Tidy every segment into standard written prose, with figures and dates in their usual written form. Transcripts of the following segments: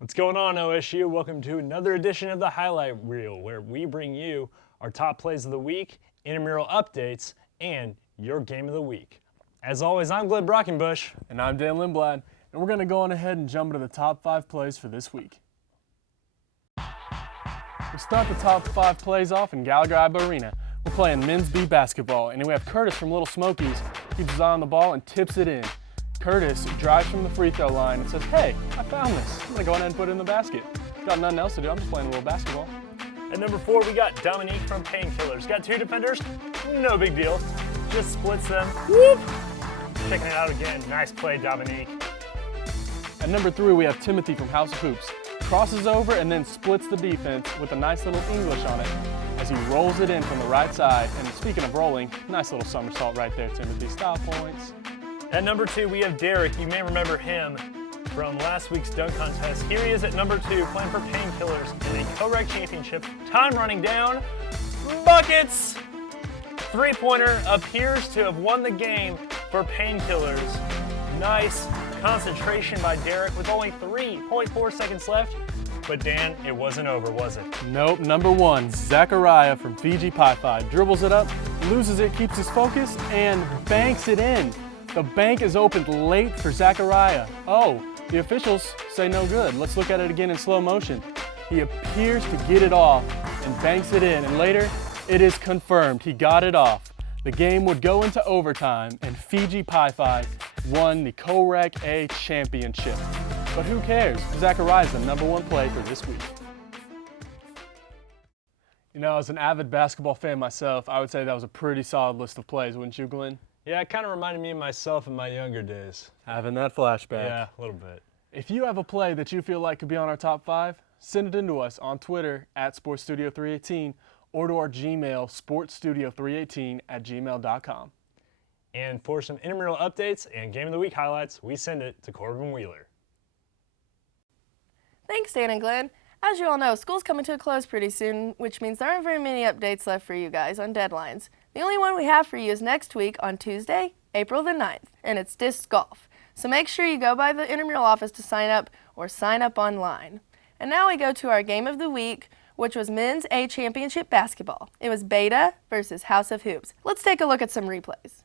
What's going on, OSU? Welcome to another edition of the Highlight Reel, where we bring you our top plays of the week, intramural updates, and your game of the week. As always, I'm Glenn Brockenbush. And I'm Dan Lindblad, and we're going to go on ahead and jump into the top 5 plays for this week. We start the top 5 plays off in Gallagher Arena. We're playing men's B basketball, and we have Curtis from Little Smokies. Keeps his eye on the ball and tips it in. Curtis drives from the free throw line and says, "Hey, I found this. I'm going to go ahead and put it in the basket. Got nothing else to do. I'm just playing a little basketball." At number 4, we got Dominique from Painkillers. Got 2 defenders, no big deal. Just splits them. Whoop! Checking it out again. Nice play, Dominique. At number 3, we have Timothy from House of Hoops. Crosses over and then splits the defense with a nice little English on it as he rolls it in from the right side. And speaking of rolling, nice little somersault right there, Timothy. Style points. At number 2, we have Derek. You may remember him from last week's dunk contest. Here he is at number 2, playing for Painkillers in the co-rec championship. Time running down. Buckets! Three-pointer appears to have won the game for Painkillers. Nice concentration by Derek with only 3.4 seconds left. But Dan, it wasn't over, was it? Nope. Number 1, Zachariah from Fiji Pi-Fi dribbles it up, loses it, keeps his focus, and banks it in. The bank is opened late for Zachariah. Oh, the officials say no good. Let's look at it again in slow motion. He appears to get it off and banks it in, and later it is confirmed he got it off. The game would go into overtime, and Fiji Pi-Fi won the Co-Rec A championship. But who cares? Zachariah is the number 1 play for this week. You know, as an avid basketball fan myself, I would say that was a pretty solid list of plays, wouldn't you, Glenn? Yeah, it kind of reminded me of myself in my younger days. Having that flashback. Yeah, a little bit. If you have a play that you feel like could be on our top 5, send it in to us on Twitter at SportsStudio318 or to our Gmail, sportsstudio318@gmail.com. And for some intramural updates and Game of the Week highlights, we send it to Corbin Wheeler. Thanks, Dan and Glenn. As you all know, school's coming to a close pretty soon, which means there aren't very many updates left for you guys on deadlines. The only one we have for you is next week on Tuesday, April the 9th, and it's disc golf. So make sure you go by the intramural office to sign up or sign up online. And now we go to our game of the week, which was men's A championship basketball. It was Beta versus House of Hoops. Let's take a look at some replays.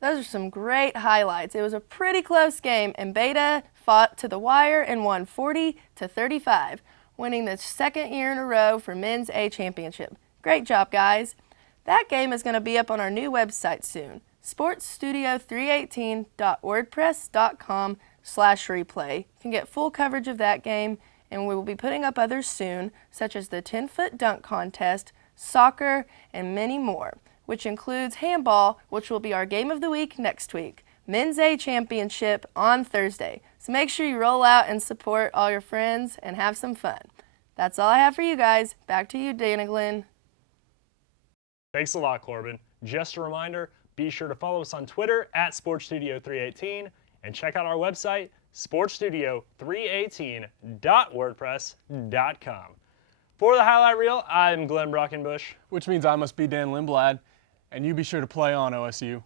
Those are some great highlights. It was a pretty close game, and Beta fought to the wire and won 40-35, winning the 2nd year in a row for men's A championship. Great job, guys. That game is going to be up on our new website soon, sportsstudio318.wordpress.com/replay. You can get full coverage of that game, and we will be putting up others soon, such as the 10-foot dunk contest, soccer, and many more, which includes handball, which will be our game of the week next week. Men's A championship on Thursday. So make sure you roll out and support all your friends and have some fun. That's all I have for you guys. Back to you, Dan and Glenn. Thanks a lot, Corbin. Just a reminder, be sure to follow us on Twitter at SportsStudio318 and check out our website, sportsstudio318.wordpress.com. For the highlight reel, I'm Glenn Brockenbush. Which means I must be Dan Lindblad. And you be sure to play on, OSU.